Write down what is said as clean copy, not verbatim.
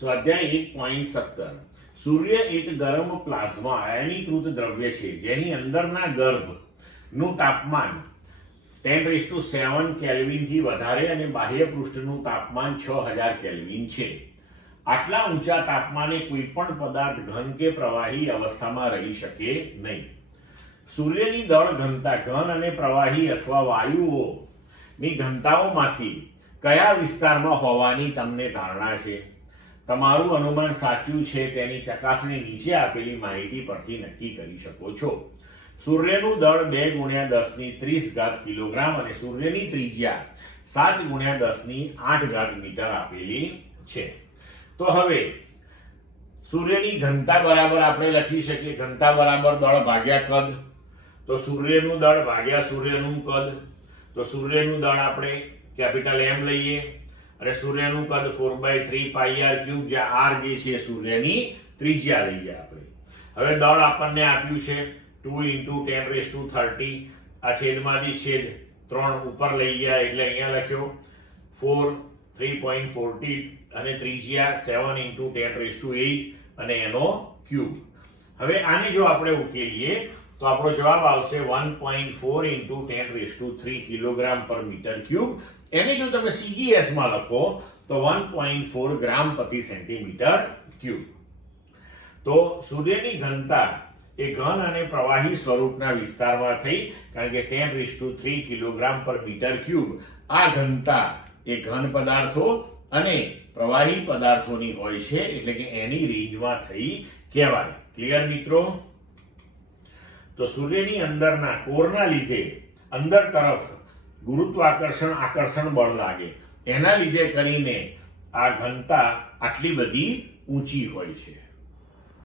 સ્વાધ્યાય 1.17 સૂર્ય એક ગરમ પ્લાઝ્મા આયનીકૃત દ્રવ્ય છે જેની અંદરના ગર્ભનું તાપમાન 10⁷ કેલ્વિનથી વધારે અને બાહ્ય પૃષ્ઠનું તાપમાન 6000 કેલ્વિન છે. આટલા ઊંચા તાપમાને કોઈ પણ પદાર્થ ઘન કે પ્રવાહી અવસ્થામાં રહી શકે નહીં. સૂર્યની દળ ઘનતા ઘન અને પ્રવાહી અથવા વાયુઓની ઘનતાઓમાંથી કયા વિસ્તારમાં હોવાની તમને ધારણા છે? તમારું અનુમાન સાચું છે તેની ચકાસણી નીચે આપેલી માહિતી પરથી નક્કી કરી શકો છો. સૂર્યનું દળ 2×10⁻³ કિલોગ્રામ અને સૂર્યની ત્રિજ્યા 7×10⁸ મીટર આપેલી છે. તો હવે સૂર્યની ઘનતા બરાબર આપણે લખી શકીએ, ઘનતા બરાબર દળ ભાગ્યા કદ. તો સૂર્યનું દળ ભાગ્યા સૂર્યનું કદ. તો સૂર્યનું દળ આપણે કેપિટલ M લઈએ અને સૂર્યનું કદ 4/3πr³, જ્યાં r જે છે સૂર્યની ત્રિજ્યા લઈએ આપણે. હવે દળ આપણને આપ્યું છે 2×10⁻30. આ છેદમાંથી છેદ 3 ઉપર લઈ ગયા એટલે અહીંયા લખ્યો 4 3.40 અને ત્રિજ્યા 7×10⁸ અને એનો ક્યુબ. હવે આને જો આપણે ઉકેલીએ તો આપણો જવાબ આવશે 1.4 × 10⁻³ કિલોગ્રામ પર મીટર ક્યુબ. એને જો તમે CGS માં લખો તો 1.4 ગ્રામ પ્રતિ સેન્ટીમીટર ક્યુબ. તો સૂર્યની ઘનતા એ ઘન અને પ્રવાહી સ્વરૂપના વિસ્તારમાં થઈ, કારણ કે 10⁻³ કિલોગ્રામ પર મીટર ક્યુબ આ ઘનતા એ ઘન પદાર્થો અને પ્રવાહી પદાર્થોની હોય છે, એટલે કે એની રેન્જમાં થઈ કહેવાય. ક્લિયર મિત્રો? તો સૂર્યની અંદરના કોરના લીધે અંદર તરફ ગુરુત્વાકર્ષણ આકર્ષણ બળ લાગે, એના લીધે કરીને આ ઘનતા આટલી બધી ઊંચી હોય છે.